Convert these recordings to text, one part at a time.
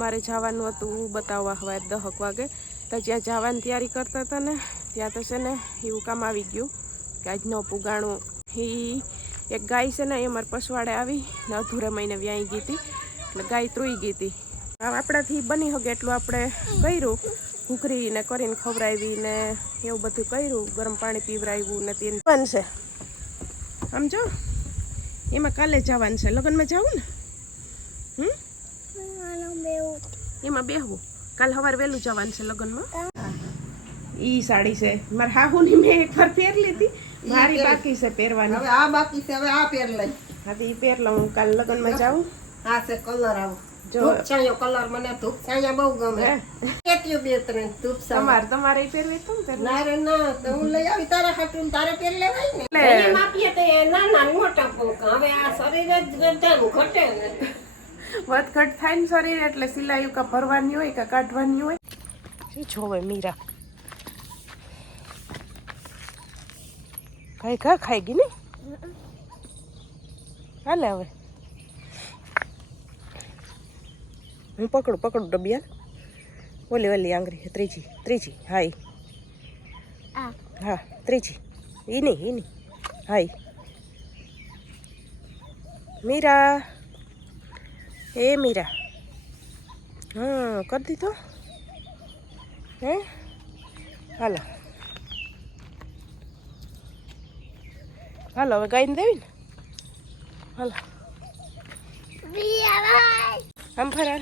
મારે જવાનું હતું બતાવવા સવારે 10 વાગે તો જ્યાં જવાની તૈયારી કરતા હતા ને ત્યાં તો છે ને એવું કામ આવી ગયું કે આજ ન પુગાણું એક ગાય છે ને એ અમારે પસવાડે આવી ને અધૂરા મહિને વ્યાઈ ગઈ હતી એટલે ગાય ત્રુઈ ગઈ હતી. આપણાથી બની શકે એટલું આપણે કર્યું, ઘૂઘરી ને કરીને ખવડાવી ને એવું બધું કર્યું, ગરમ પાણી પીવડાવ્યું ને તેને બનશે. સમજો એમાં કાલે જવાનું છે, લગ્નમાં જવું ને એમાં બેહવું. કાલે સવારે વહેલું જવાનું છે લગ્નમાં. ઈ સાડી છે મારા હાહુની, મેં એકવાર પહેર લીધી, મારી બાકી છે પહેરવાની. હવે આ બાકી છે, હવે આ પહેર લઈ. હા તો ઈ પહેર લઉં. હું કાલે લગ્નમાં જાઉં. આ છે કલર આવો ધૂપ છાંયો કલર, મને ધૂપ છાંયા બહુ ગમે. કેટલી બે ત્રણ ધૂપ છાંયા તમારે પહેરવી તો ને ના રે ના, તો હું લઈ આવી તારા હાટું, તારે પહેર લેવાય ને. એ માપીએ તો એ નાના મોટા પોકા. હવે આ શરીર જ ગધાનું ઘટે ને, વધઘટ થાય ને શરીર એટલે સિલાઈ કા ભરવાની હોય કે કાઢવાની હોય. શું જોવે મીરા કઈ કા ખાઈ ગઈ ને. હાલે હવે હું પકડું ડબિયા. ઓલી આંગળી ત્રીજી હાઈ હા ત્રીજી ઈ નહીં હાઈ. મીરા એ મીરા હા કરી દીધો હે. હાલો હવે ગાઈને દેવી ને. હાલો આમ ફરા.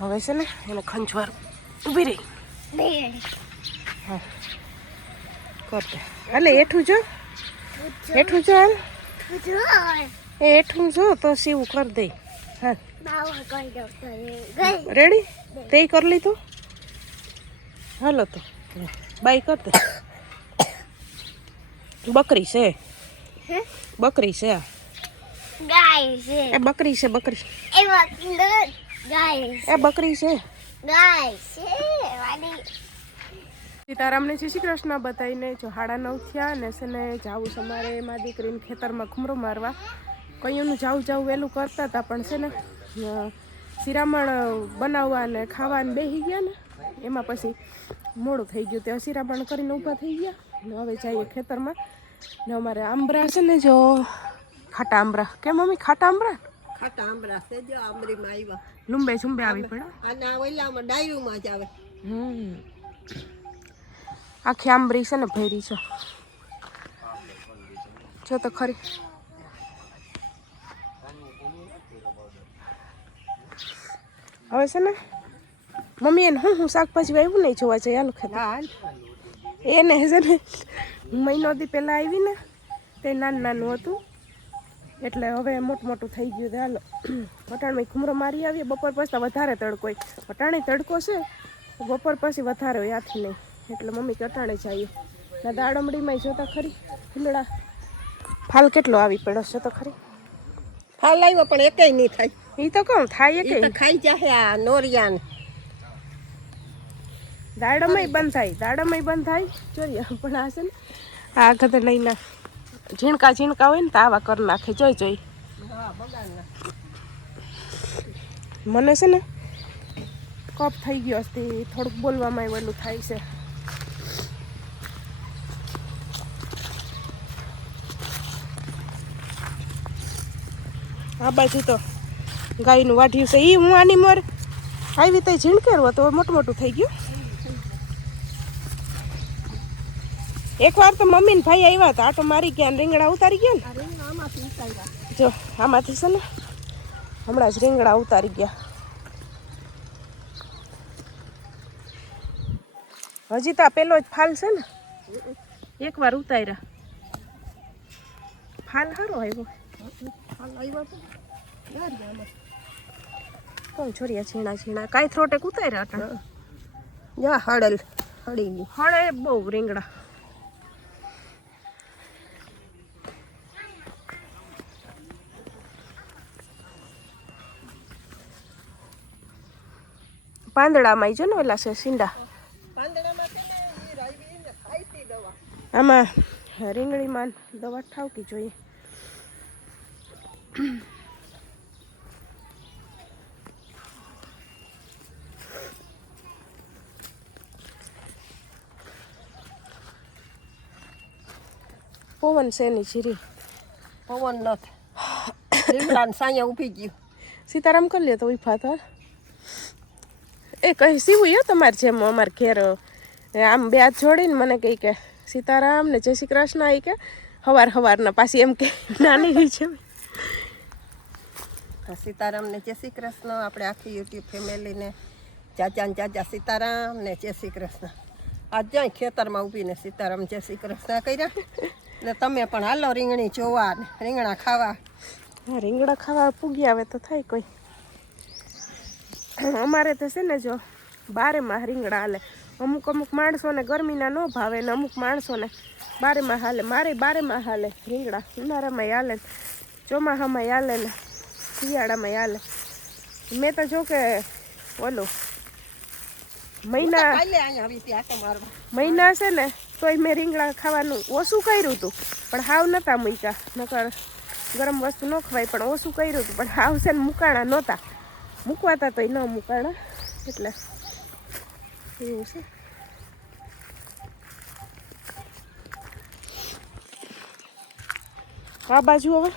હવે છે ને એને ખંજવાર ઊભી રહી. હા કરતે હાલે હેઠું જો હાલ હેઠું જો તો સીવું કરી દઈ. હા રેડી તે કરી લીધું. હાલો તો બાય કર દે. બકરી છે એ બકરી છે એ બકરી છે. સીતારામને જય શ્રી કૃષ્ણ બતાવીને જો 9:30 થયા ને છે ને જાવું છે અમારે એમાં દીકરીને ખેતરમાં ઘૂમરો મારવા. કઈઓનું જાવું વહેલું કરતા હતા પણ છે ને શિરામણ બનાવવા ને ખાવાને બેસી ગયા ને એમાં પછી મોડું થઈ ગયું. ત્યાં શિરામણ કરીને ઊભા થઈ ગયા ને હવે જઈએ ખેતરમાં. ને અમારે આંબરા છે ને જો ખાટા આંબરા. કે મમ્મી ખાટા આંબરા છે જો આંબરીમાં આવ્યા. લુંબે ઝુંબે આવી પડે અને આ ઓલામાં ડાયરુમાં જ આવે. આખી આંબરી છે ને ભેરી છે જો તો ખરી. હવે છે ને મમ્મી એને હું શાકભાજી વાવ્યું નહીં જોવા જઈએ. હાલો ખેતર એને છે ને મહિનો દી પહેલાં આવી ને તે નાનું હતું એટલે હવે મોટું થઈ ગયું. હાલો વટાણમાં ઘૂમરો મારી આવીએ. બપોર પછી વધારે તડકો હોય. વટાણે તડકો છે બપોર પછી વધારે હોય આથી નહીં એટલે મમ્મી કટાણે જઈએ. ના દાડમડીમાં જોતા ખરી ફૂલડા ફાલ કેટલો આવી પડ્યો છે તો ખરી. ફાલ આવ્યો પણ એકેય નહીં થાય. એ તો કહું થાય કે ખાઈ જાય આ નોરિયાન. દાડમય બંધ થાય જોઈએ પણ આ છે ને આ ગધે લઈને ઝીણકા હોય ને તો આવા કરી નાખે. જોઈ મને છે ને કપ થઈ ગયો હતી થોડુંક બોલવામાં એલું થાય છે. આ બાજુ તો ગાયનું વાઢ્યું છે. હું આની મોર આવી તો ઝીણકેરવો તો મોટું થઈ ગયું. એકવાર તો મમ્મી ને ભાઈ આવ્યા હતા આટો મારી ગયા ને રીંગણા ઉતારી ગયા ને. જો આમાંથી છે ને હમણાં જ રીંગણા ઉતારી ગયા. હજી તો આ પેલો જ ફાલ છે ને એકવાર ઉતાર્યા. ફાલ સારો આવ્યો. કોણ છોરિયા ઝીણા કાંઈ થ્રોટેક ઉતાર્યા હતા. જા હળે બહુ રીંગણા. પાંદડામાં જો ને ઓલા છે સીંડા. પાંદડામાં છે ને ઈ રાયવી ને ખાઈતી દવા. આમાં રીંગણીમાં દવા ઠાવકી જોઈએ. પવન છે ની જીરી પવન નથી. લીમડાને સાયા ઊભી ગયું. સીતારામ કરી લે તો ઉભા તો એ કહી સીવું યો તમારે જેમ અમારે ઘેર આમ બે હાથ જોડીને મને કહી કે સીતારામ ને જય શ્રી કૃષ્ણ આવી કે હવારના પાછી એમ કે નાની રહી છે. સીતારામ ને જય શ્રી કૃષ્ણ. આપણે આખી યુટ્યુબ ફેમિલીને જાજા સીતારામ ને જય શ્રી કૃષ્ણ. આજ જાય ખેતરમાં ઊભીને સીતારામ જય શ્રી કૃષ્ણ કર્યા ને તમે પણ હાલો રીંગણી જોવા ને રીંગણા ખાવા. હા, રીંગણા ખાવા પૂગી આવે તો થાય કોઈ. અમારે તો છે ને જો બારેમાં રીંગણા હાલે. અમુક માણસોને ગરમીના ન ભાવે ને અમુક માણસોને બારેમાં હાલે. મારે બારેમાં હાલે રીંગણા. ઉનાળામાં હાલે, ચોમાસામાં હાલે ને શિયાળામાં હાલે. મેં તો જો કે ઓલું મહિના છે ને તોય મેં રીંગણા ખાવાનું ઓછું કર્યું હતું, પણ હાવ નહોતા મૂક્યા. નકર ગરમ વસ્તુ ન ખવાય, પણ ઓછું કર્યું હતું. પણ હાવ છે ને મૂકાણા નહોતા. મૂકવાતા તોય ન મૂકાણા, એટલે એવું છે. આ બાજુ હવે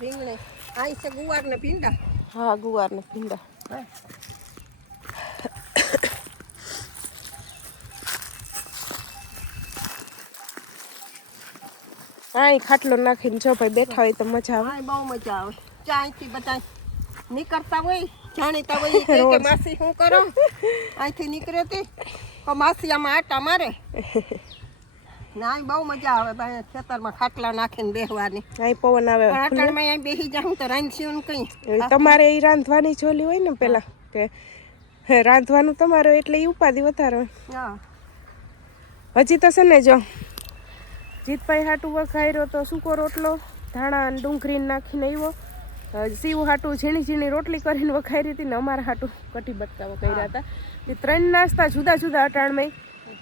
રીંગણે અહીં છે ગુવાર ને ભીંડા. હા, ગુવાર ને ભીંડા. હા, ખાટલો નાખીને જો ભાઈ બેઠા હોય તો મજા આવે. હા, બહુ મજા આવે. અહીંથી બધા નીકળતા હોય, જાણીતા હોય કે માસી શું કરો, અહીંથી નીકળે તે માસી આમાં આટા મારે. ના, બહુ મજા આવે ભાઈ ખેતરમાં ખાટલા નાખીને બેસવાની. અહીં પવન આવે. અટાણમાં અહીં બેસી જાઉં તો રાંધશું કઈ. તમારે એ રાંધવાની જોલી હોય ને પેલા કે રાંધવાનું તમારે, એટલે એ ઉપાધિ વધારે હોય. હજી તો છે ને જો જીતભાઈ હાટું વઘાર્યો તો સૂકો રોટલો ધાણા અને ડુંગળી નાખીને આવ્યો. સીવ હાટું ઝીણી રોટલી કરીને વઘારી હતી ને અમારા હાટું કઢી બટકાવા કર્યા હતા. એ 3 નાસ્તા જુદા અટાણમાં.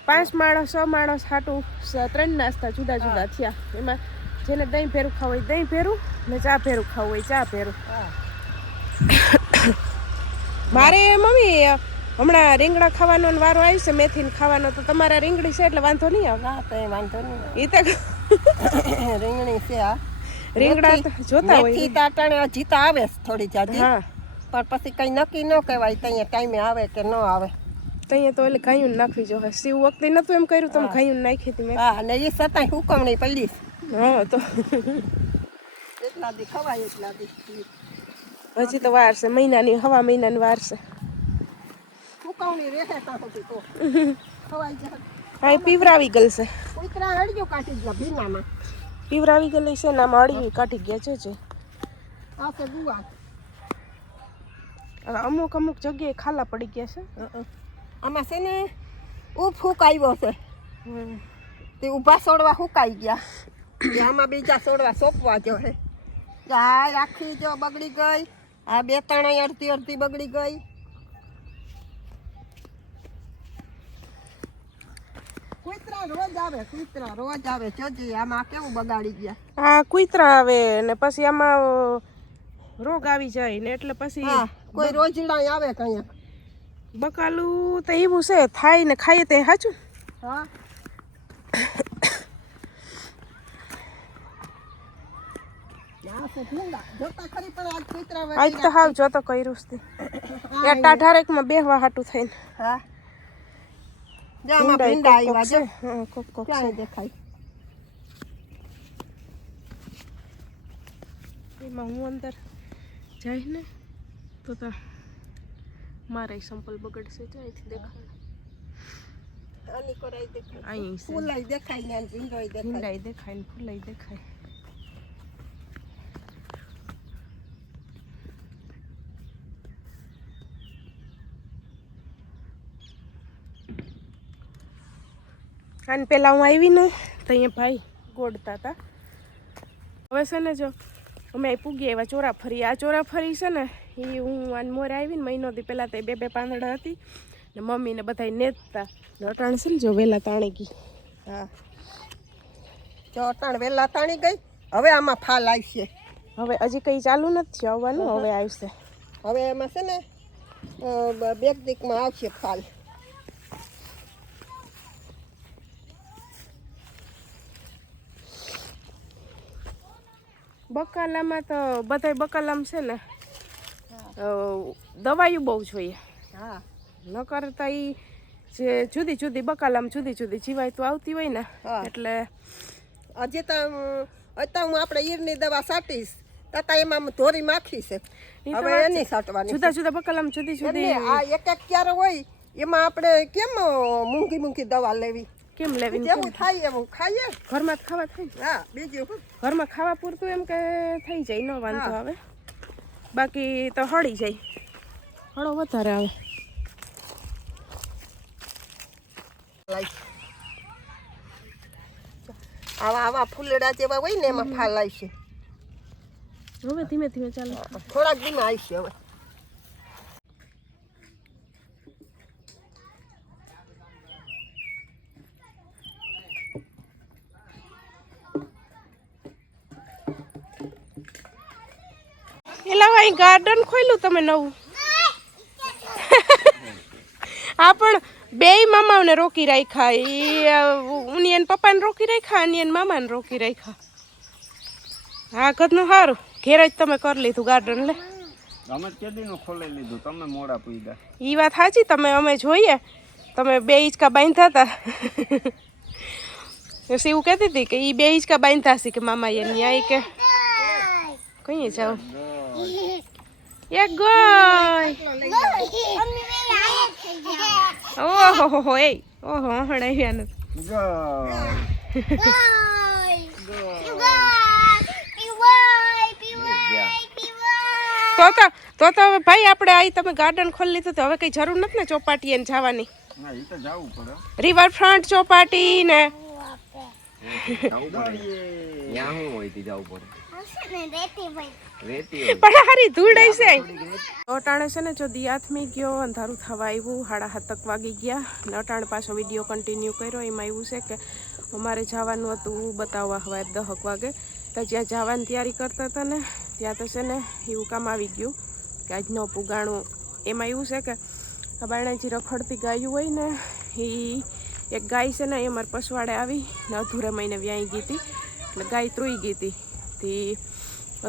5 માણસ 6 માણસ હાટું 3 નાસ્તા જુદા થયા. એમાં જેને દહીં ભેરું ખાવું હોય દહીં ભેરું ને ચા ભેરું ખાવું હોય ચા ભેરું. મારે મમ્મી હમણાં રીંગણા ખાવાનો વારો આવી છે, મેથીને ખાવાનો. તો તમારા રીંગણી છે એટલે વાંધો નહીં આવે. ના, તો વાંધો નહીં. એ તો રીંગણી છે. રીંગણા જોતા હોય મેથી તાટણે જીતા આવે થોડી જાજી. હા, પણ પછી કઈ નક્કી ન કહેવાય ત્યાં ટાઈમે આવે કે ન આવે. ત્યાં તો એટલે ઘાયું નાખવી જોઈએ. સીવ વખતે નતું એમ કર્યું, તમે ઘાયું નાખી હતી મેં. હા, અને એ છતાંય હુકમણી પડી. હા, તો એટલા દી ખવાય એટલા દી. હજી તો વાર છે, મહિનાની વાર છે. હુકમણી રહે ત્યાં સુધી તો ખવાય જાય. હા, પીવરાવી ગયેલ છે. કૂતરા હળજો કાઢી ગયા ભીનામાં. પીવરાવી ગયેલી છે ને આમાં અળવી કાઢી ગયા છે. આ છે ગુવાર. અમુક જગ્યાએ ખાલા પડી ગયા છે. આમાં છે ને ફૂકાવ્યો છે. તે ઊભા છોડવા ફૂકાઈ ગયા. આમાં બીજા છોડવા સોંપવા જો હે. આ રાખી જો બગડી ગઈ. આ 2-3 અડધી બગડી ગઈ. કૂતરા રોજ આવે જોજી. આમાં કેવું બગાડી ગયા. હા, કૂતરા આવે ને પછી આમાં રોગ આવી જાય ને એટલે પછી કોઈ રોજડા આવે કઈ. બકાલું તો એવું છે, થાય ને ખાઈએ તે સાચું. હા, આજ તો હાવ જોતો કર્યું છે. ટાઢારેકમાં બેહવા હાટું થઈને. હા, ભીંડા આવ્યા છે. કોક ક્યાં દેખાય. એમાં હું અંદર જઈશ ને તો મારે સંપલ બગડશે. અહીંથી દેખાય, આની કોરાઈ દેખાય, અહીં ફૂલાઈ દેખાય ને ભીંડાઈ દેખાય ને ફૂલાઈ દેખાય. અને પેલા હું આવી ને તો અહીંયા ભાઈ ગોડતા હતા. હવે છે ને જો અમે પૂગી આવ્યા ચોરાફરી. આ ચોરાફરી છે ને એ હું આને મોરે આવીને મહિનો દી પહેલાં તો બે બે પાંદડા હતી ને મમ્મીને બધાય નેતતા અટાણ છે ને જો વહેલા તાણી ગઈ. હા જો અટાણ વહેલા તાણી ગઈ. હવે આમાં ફાલ આવશે. હવે હજી કંઈ ચાલુ નથી આવવાનું, હવે આવશે. હવે એમાં છે ને બે દીકમાં આવશે ફાલ. બકાલામાં તો બધાય બકાલામાં છે ને દવાયું બહુ જોઈએ. હા ન કરતા એ જે જુદી જુદી બકાલામાં જુદી જુદી જીવાય તો આવતી હોય ને એટલે હજી તો અત્યારે હું આપણે ઈરની દવા સાટીશ તથા એમાં ધોરી માખી છે. હવે એની સાટવાની જુદા જુદા બકાલામાં જુદી જુદી આ એક એક ક્યારે હોય એમાં આપણે કેમ મૂંઘી દવા લેવી? કેમ લેવી? જેવું થાય એવું ખાઈએ. ઘરમાં જ ખાવા થાય. હા બીજું ઘરમાં ખાવા પૂરતું એમ કે થઈ જાય, ન વાંધો આવે. બાકી તો હળી જાય, હળો વધારે આવે. આવા ફૂલડા જેવા હોય ને એમાં ફાલ આવશે. હવે ધીમે ધીમે ચાલે, થોડાક ધીમે આવશે. હવે એલા ભાઈ ગાર્ડન ખોલ્યું તમે નવું. આ પણ બે મામાઓને રોકી રાખ્યા. ઉની એને પપ્પાને રોકી રાખ્યા અને એને મામાને રોકી રાખ્યા. હા ઘરનું સારું, ઘેર જ તમે કરી લીધું ગાર્ડન. લે અમે કેદીનું ખોલી લીધું, તમે મોડા પૂછ્યા. એ વાત સાચી, તમે અમે જોઈએ તમે બે હિંચકા બાંધતા હતા. શિવ કહેતી હતી કે એ બે હિંચકા બાંધતા હશે કે મામા એ ન્યાય કે કઈ જાવ. એક ગોય ઓહો એ ઓહો હણાવ્યા નથી. તો હવે ભાઈ આપણે આ તમે ગાર્ડન ખોલી લીધું તો હવે કઈ જરૂર નથી ને ચોપાટી એને જવાની? ના ઈ તો જાવું પડે. રિવરફ્રન્ટ ચોપાટી ને ત્યાં હું હોય તે જવું પડે. પણ હારી ધૂળ છે. અટાણે છે ને જો દિયાથમી ગયો, અંધારું થવા આવ્યું, 7:30 વાગી ગયા ને અટાણે પાછો વિડીયો કન્ટિન્યુ કર્યો. એમાં એવું છે કે અમારે જવાનું હતું બતાવવા હવે 10 વાગે. તો જ્યાં જવાની તૈયારી કરતા હતા ને ત્યાં તો છે ને એવું કામ આવી ગયું કે આજ ન પુગાણું. એમાં એવું છે કે આ બાયણાજી રખડતી ગાયું હોય ને એ એક ગાય છે ને એ અમારે પસવાડે આવી ને અધૂરા મહિને વ્યાઈ ગઈ હતી. એટલે ગાય ત્રુઈ ગઈ હતી. તે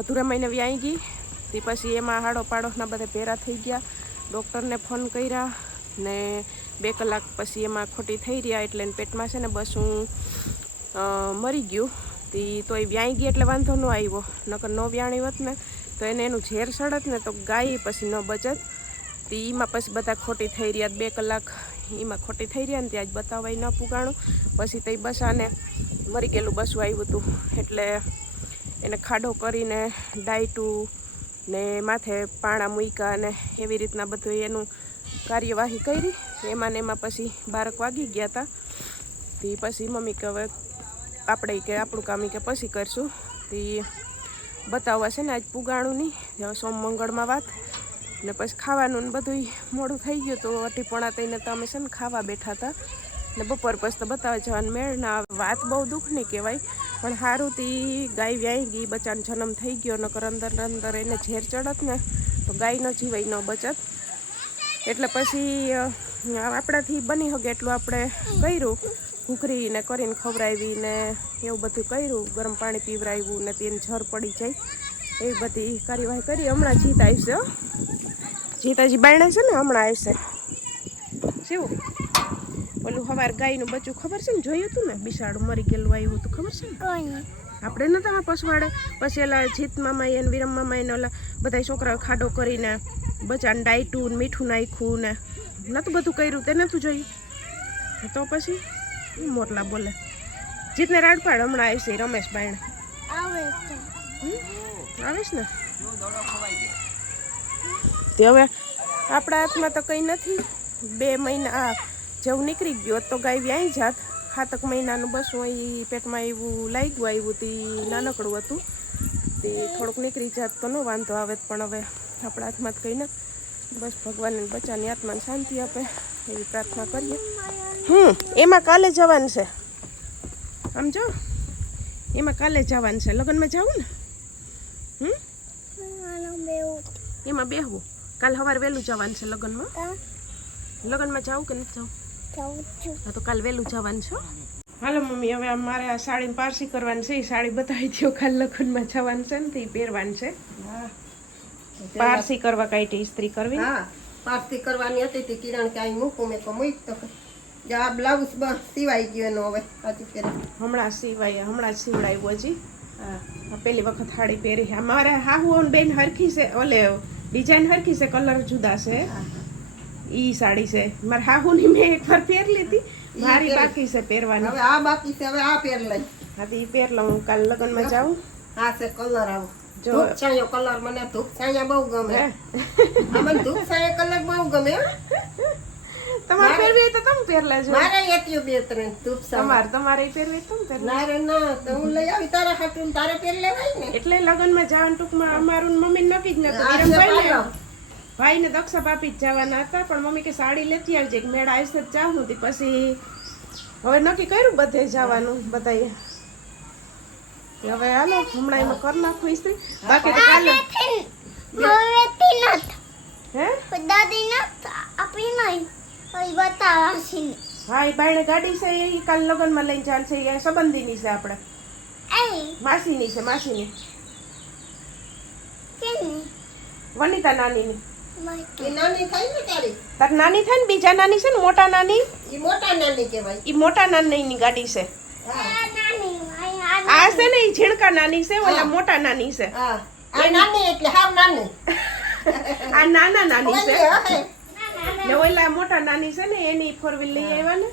અધૂરા મહિને વ્યાઈ ગઈ તે પછી એમાં હાડો પાડોશના બધા ભેરા થઈ ગયા. ડૉક્ટરને ફોન કર્યા ને 2 કલાક પછી એમાં ખોટી થઈ રહ્યા એટલે એને પેટમાં છે ને બસું મરી ગયું. તો એ વ્યાઈ ગઈ એટલે વાંધો ન આવ્યો, નકર ન વ્યાણી હોત ને તો એને એનું ઝેર સડત ને તો ગાય પછી ન બચત. તો એમાં પછી બધા ખોટી થઈ રહ્યા. 2 કલાક એમાં ખોટી થઈ રહ્યા ને ત્યાં જ બતાવાય ન પુગાણું. પછી તો એ બસાને મરી ગયેલું બસું આવ્યું હતું એટલે એને ખાડો કરીને ડાયટું ને માથે પાણા મૂક્યા ને એવી રીતના બધું એનું કાર્યવાહી કરી. એમાં ને એમાં પછી 12 વાગી ગયા હતા. તે પછી મમ્મી કે હવે આપણે કે આપણું કામ કે પછી કરશું. તે બતાવવા છે ને આજ પુગાણું નહીં, હવે સોમ મંગળમાં વાત ને પછી ખાવાનું ને બધું મોડું થઈ ગયું. તો 8:30 થઈને તો અમે છે ને ખાવા બેઠા હતા ને બપોર પછી તો બતાવવા જવાનું મેળ ના આવે. વાત બહુ દુઃખની કહેવાય પણ સારું તી ગાય વ્યાઈ ગઈ, બચ્ચાનો જન્મ થઈ ગયો. નકર અંદર અંદર એને ઝેર ચડત ને તો ગાય ન જીવાય ન બચત. એટલે પછી આપણાથી બની શકે એટલું આપણે કર્યું. ઘૂઘરીને કરીને ખવડાવી ને એવું બધું કર્યું, ગરમ પાણી પીવડાવ્યું ને તેને ઝર પડી જાય એવી બધી કાર્યવાહી કરી. હમણાં જીત આવશે, જીતાજી બાયણે છે ને હમણાં આવશે. શું ઓલું સવાર ગાયનું બચ્ચું ખબર છે ને, જોયું હતું ને બિસાડું મરી ગયેલું આવ્યું હતું ખબર છે ને? આપણે નતા આ પસવાડે પછી એલા જીત મામા એને વિરમ મામા એને ઓલા બધા છોકરાઓ ખાડો કરીને બચાને ડાયટું ને મીઠું નાખ્યું ને નતું બધું કર્યું, તે નતું જોયું. તો પછી મોરલા બોલે જીતને રાડપાડ હમણાં આવશે રમેશ બાયણે આવેશ ને. તે હવે આપણા હાથમાં તો કંઈ નથી. 2 મહિના જેવું નીકળી ગયું તો ગાય વ્યાઈ જાત. 7 મહિનાનું બસું અહીં પેટમાં એવું લાગ્યું આવ્યું તે નાનકડું હતું તે થોડુંક નીકળી જાત તો ન વાંધો આવે. પણ હવે આપણા હાથમાં કંઈ ના, બસ ભગવાનને બચ્ચાની આત્માને શાંતિ આપે એવી પ્રાર્થના કરીએ. એમાં કાલે જવાનું છે, આમ જો એમાં કાલે જવાનું છે, લગ્નમાં જવું ને. એમાં બેહવું, કાલે સવારે વહેલું જવાનું છે લગ્નમાં. લગ્નમાં જાવું કે નથી જવું? હા તો કાલે વહેલું જવાનું છે. હાલો મમ્મી, હવે મારે આ સાડીને પારસી કરવાની છે. એ સાડી બતાવી દો, કાલે લગ્નમાં જવાનું છે ને તે પહેરવાનું છે. પારસી કરવા કાંઈ ઇસ્ત્રી કરવી? હા, પારસી કરવાની હતી તે કિરણ ક્યાંય મૂકું, મેં તો મૂક તો આ બ્લાઉઝ બસ સિવાઈ ગયો એનો, હવે પાછું પહેરે હમણાં સિવાય, હમણાં જ સીવડાવ્યું હજી. હા, પહેલી વખત સાડી પહેરી. મારે હાહુ બેન હરખી છે, ઓલે ડિઝાઇન હરખી છે, કલર જુદા છે. ઈ સાડી છે મારે હાહુની, મેં એકવાર પહેરી લીધી, મારી બાકી છે પહેરવાની. હવે આ બાકી છે, હવે આ પહેર લઈ. હા તો ઈ પહેર લઉં, હું કાલે લગ્નમાં જાઉં. આ છે કલર આવો, જો ધૂપ છાંયો કલર, મને ધૂપ છાંયા બહુ ગમે. આ મને ધૂપ છાંયા કલર બહુ ગમે. તમારે પહેરવી હોય તો તમે પહેર લેજો. મારે એટલું 2-3 ધૂપ છાંયા. તમારે પહેરવી હોય તો તમે પહેર લેજો. ના તો હું લઈ આવી તારા હાટું, તારે પહેર લેવાય ને. એટલે લગ્નમાં જવાનું ટૂંકમાં અમારું મમ્મી નક્કી જ નતું. ભાઈ ને દક્ષા ભાભી જ જવાના હતા, પણ મમ્મી કે સાડી લેતી આવજે, મેળ આવશે જ જાઉં. પછી હવે નક્કી કર્યું બધે જવાનું બધાએ. હવે હાલો હમણાં એમાં કરી નાખું ઇસ્ત્રી, બાકી તો કાલે હે દાદી ના આપી નહીં બતાવશે. હા એ બાયણે ગાડી છે, એ કાલ લગ્નમાં લઈને ચાલશે. એ સંબંધીની છે, આપણે માસીની છે, માસીની વનિતા નાનીની. એ નાની થાય ને તારી, તાર નાની થાય ને, બીજા નાની છે ને, મોટા નાની, એ મોટા નાની કહેવાય. એ મોટા નાની ગાડી છે. આ છે ને એ ઝીણકા નાની છે, ઓલા મોટા નાની છે. હા, આ નાની એટલે હાવ નાની. આ નાના નાની છે ઓય, ને ઓલા મોટા નાની છે ને, એની 4 વ્હીલ લઈ આવ્યા ને,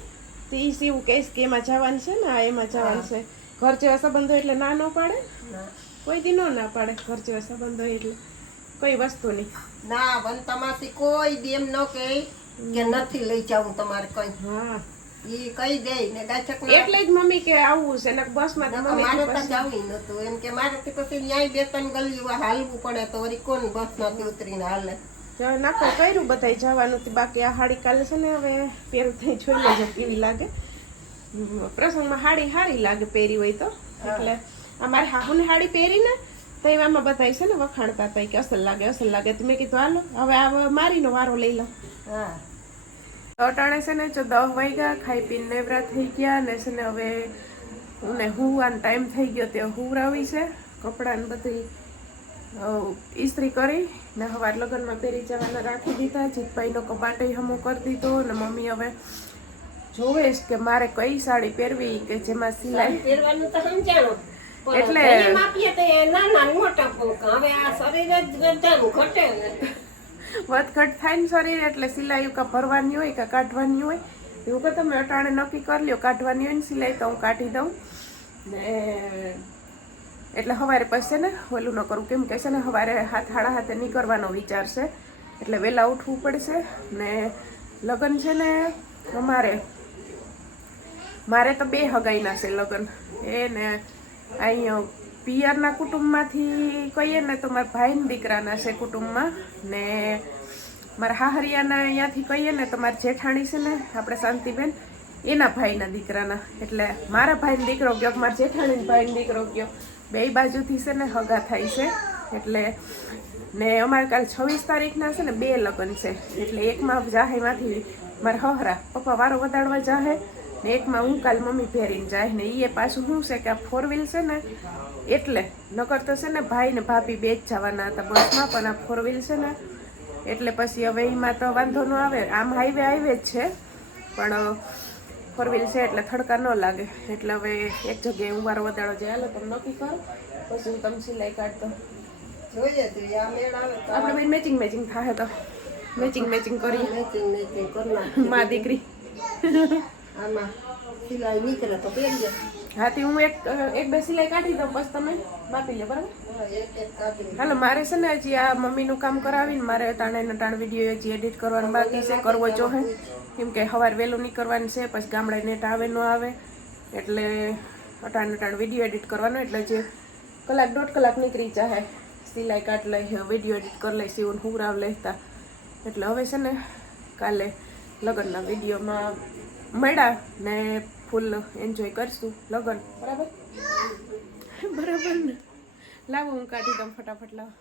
તો ઈ સીવું કહીશ કે એમાં જવાનું છે ને, આ એમાં જવાનું છે. ઘર જેવા સંબંધો એટલે ના ન પાડે, કોઈ દી નો ના પાડે. ઘર જેવા સંબંધો એટલે કોઈ વસ્તુ નહીં. ના વનતામાંથી કોઈ દી એમ ન કહે કે નથી લઈ જાવું તમારે કઈ. હા ઈ કહી દે ને ગાયઠક એટલે જ મમ્મી કે આવવું છે ને, બસમાં તો મારે તો મમ્મી જાવું નતું, એમ કે મારેથી પછી ન્યાય 2-3 ગલીઓ હાલવું પડે તો વળી કોણ બસ માંથી ઉતરીને હાલે. નાખો કર્યું બધાય જવાનું. બાકી આ હાડી કાલે છે ને, હવે પહેરું થઈ જોઈ લેજો કેવી લાગે. પ્રસંગમાં હાડી સારી લાગે પહેરી હોય તો. એટલે અમારે હાહુને હાડી પહેરી ને તો એમાં બધાય છે ને વખાણતા હતા કે અસલ લાગે, અસલ લાગે. તો મેં કીધું હાલો હવે મારીનો વારો લઈ લો. હા, અટાણે છે ને 10 વાગ્યા, ખાઈ પીને નેવરા થઈ ગયા ને છે ને હવે હું હુવાનો ટાઈમ થઈ ગયો, તે હુવરાવી છે. કપડાને બધી ઇસ્ત્રી કરી ને સવાર લગ્નમાં પહેરી જવાના રાખી દીધા. જીતભાઈનો કબાટે હમો કરી દીધો ને મમ્મી હવે જોવે કે મારે કઈ સાડી પહેરવી કે જેમાં સિલાઈ પહેરવાનું તો સમજાણું, એટલે એટલે માપીએ તો એ નાના ને મોટા પોક. હવે આ શરીર જ ગધાનું ઘટે ને, વધઘટ થાય ને શરીર, એટલે સિલાઈ કા ભરવાની હોય કે કાઢવાની હોય. એવું કે તમે અટાણે નક્કી કરી લ્યો, કાઢવાની હોય ને સિલાઈ તો હું કાઢી દઉં ને. એટલે સવારે પછી ને ઓલું ન કરું, કેમ કે છે ને સવારે 7:30 નીકળવાનો વિચાર છે, એટલે વહેલા ઉઠવું પડશે. ને લગ્ન છે ને મારે તો 2 હગાઈના છે લગ્ન. એ ને અહીંયા પિયરના કુટુંબમાંથી કહીએ ને તો મારા ભાઈના દીકરાના છે કુટુંબમાં, ને મારા હાહરિયાના અહીંયાથી કહીએ ને તો મારા જેઠાણી છે ને આપણે શાંતિબેન, એના ભાઈના દીકરાના. એટલે મારા ભાઈનો દીકરો ગયો, મારા જેઠાણીના ભાઈનો દીકરો ગયો, 2 બાજુથી છે ને હગા થાય છે. એટલે ને અમારે કાલ 26 તારીખના છે ને 2 લગ્ન છે. એટલે એકમાં જાહેમાંથી મારા હહરા પપ્પા વારો વધારવા જાહે ને એકમાં હું કાલ મમ્મી પહેરીને જાય. ને એ પાછું શું છે કે આ 4 વ્હીલ છે ને, એટલે નકર તો છે ને ભાઈ ને ભાભી 2 જ જવાના હતા બસમાં, પણ આ 4 વ્હીલ છે ને એટલે પછી હવે એમાં તો વાંધો ન આવે. આમ હાઈવે જ છે પણ 4 વ્હીલ છે એટલે થડકા ન લાગે. એટલે હવે એક જગ્યાએ હું વારો વધારો જાય. હાલો તમે નક્કી કરો, પછી હું તમે સિલાઈ કાઢતો જોઈએ તો આ મેળ આવે તો આપણે ભાઈ મેચિંગ થાય તો મેચિંગ કરીએ. મેચિંગ કરી નાખીએ. માં દીકરી આમાં સિલાઈ નીકળે તો પહેરજે. હાથી હું એક બે સિલાઈ કાઢી દઉં, પછી તમે માપી લે, બરાબર? એક કાઢી. હાલો મારે છે ને હજી આ મમ્મીનું કામ કરાવીને મારે ટાણ વિડીયો હજી એડિટ કરવાનું બાકી છે, કરવો જોઈએ. કેમ કે સવાર વહેલું નીકળવાનું છે, પછી ગામડે નેટ આવે ન આવે, એટલે અટાણ વિડીયો એડિટ કરવાનો. એટલે જે 1-1.5 કલાક નીકળી જાય સિલાઈ કાઢ લઈ, વિડીયો એડિટ કરી લઈ, સીવન હુરાવ લેતા. એટલે હવે છે ને કાલે લગ્નના વિડીયોમાં મળ્યા ને ફૂલ એન્જોય કરીશું લગ્ન. બરાબર બરાબર ને. લાવો હું કાઢી દઉં ફટાફટ. લાવો.